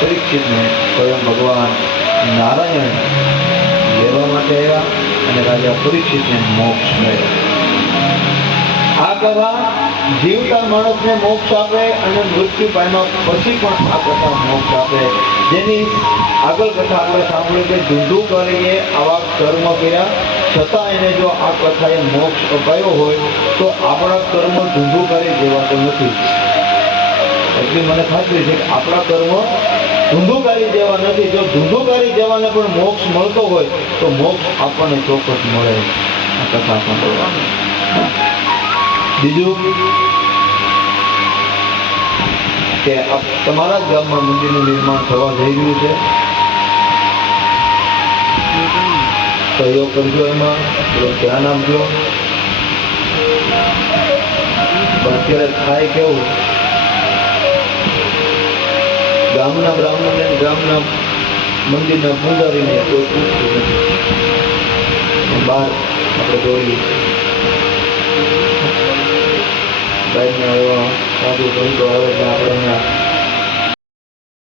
પરીક્ષિતને સ્વયં ભગવાન નારાયણ લેવા માટે આવ્યા અને રાજા પરીક્ષિતને મોક્ષ મળ્યો. આ કથા જીવતા માણસને મોક્ષ આપે અને મૃત્યુ પામ્યા પછી પણ આ કથા મોક્ષ આપે. જેની આગળ કથા આપણે સાંભળી કે ધૂંધું કરીએ આવા કર્મ કર્યા. છતાં એને જો આ કથાએ મોક્ષ અપાયો હોય, તો આપણા કર્મ ધૂંધુકારી જેવા તો નથી. એટલી મને ખાતરી છે કે આપણા કર્મ ધૂંધુકારી દેવા નથી. જો ધૂંધુકારી દેવાને પણ મોક્ષ મળતો હોય, તો મોક્ષ આપણને ચોક્કસ મળે. આ કથા સાંભળવાની. બીજું કે તમારા જ ગામમાં મંદિરનું નિર્માણ થવા જઈ રહ્યું છે? સહયોગ કરજો એમાં. ધ્યાન આપજો. અત્યારે થાય કેવું? ગામના બ્રાહ્મણને ને ગામના મંદિરના પૂજારીને કોઈ પૂછતું નથી બહાર આપણે દોડીએ બાઈકના એવા સાધુ સંતો આવે છે આપણે